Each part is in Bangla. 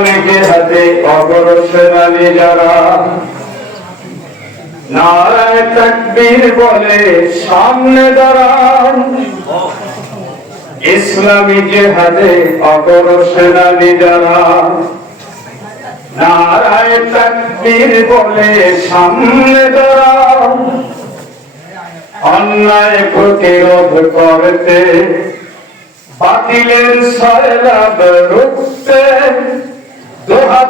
অনেকে হাতে অগ্রসেনানি যারা নারায় তাকবীর বলে সামনে দাঁড়ান। ইসলামী জেহাদে যারা নারায় তাকবীর বলে সামনে দাঁড়ান। অন্যায় প্রতিরোধ করতে বাতিলের সয়লাভ রুখতে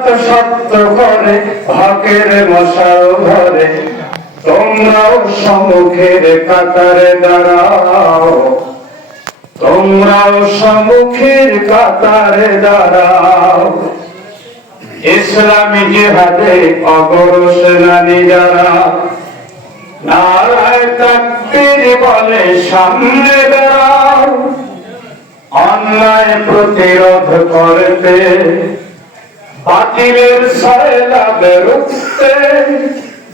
দুহাত শক্ত করে, হকের মশাল ধরে তোমরাও সম্মুখের কাতারে দাঁড়াও। তোমরাও সম্মুখের কাতারে দাঁড়াও। ইসলামী জিহাদে অগ্রসেনানি যারা, নারায় তাকবীর বলে সামনে দাঁড়াও। অন্যায় প্রতিরোধ করতে বাতিলের সয়লাভে রুখতে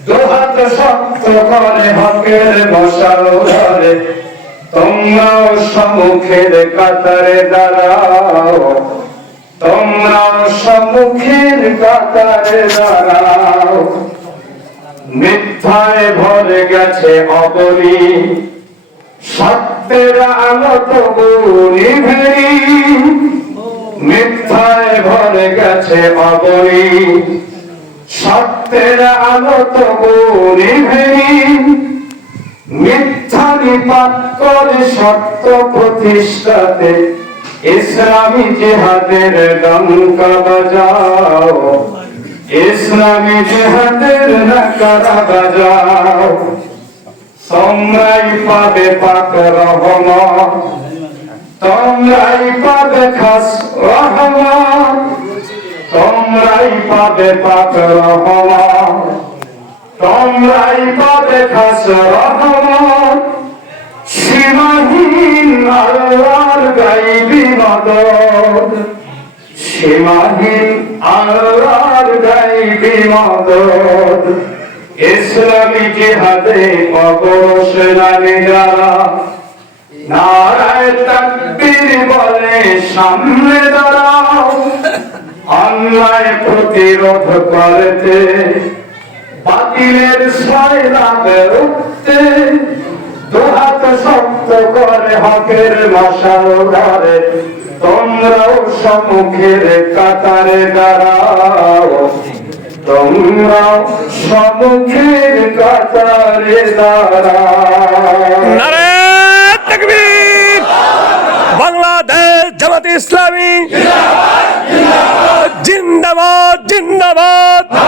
দুহাত শক্ত করে হকের মশাল ধরে সম্মুখের কাতারে দাঁড়াও। সম্মুখের কাতারে দাঁড়াও। মিথ্যায় ভরে গেছে অবনী সত্যের আলো তবু নিভেরি মিথ্যায় ভরে গেছে অবনী সত্যের আলো তবু নিভেরি মিথ্যা নিপাত করে সত্য প্রতিষ্ঠাতে ইসলামী জেহাদের ডঙ্কা বাজাও। ইসলামী জেহাদের নাকারা বাজাও। তোমরাই পাবে পাক রহমত। তোমরাই পাবে খাস রহমত। পাবে পাক রহমত তোমরাই পাবে খাস রহমত সীমাহীন আল্লাহর সীমাহীন আল্লাহর ইসলামী জিহাদে যারা নারায় তাকবীর বলে সামনে দাঁড়াও। অন্যায় প্রতিরোধ করতে, বাতিলের সয়লাভে দুহাত শক্ত করে হকের মশাল ধরে, তোমরাও সম্মুখের কাতারে দাঁড়াও। তোমরাও সম্মুখের কাতারে দাঁড়াও। জিন্দাবাদ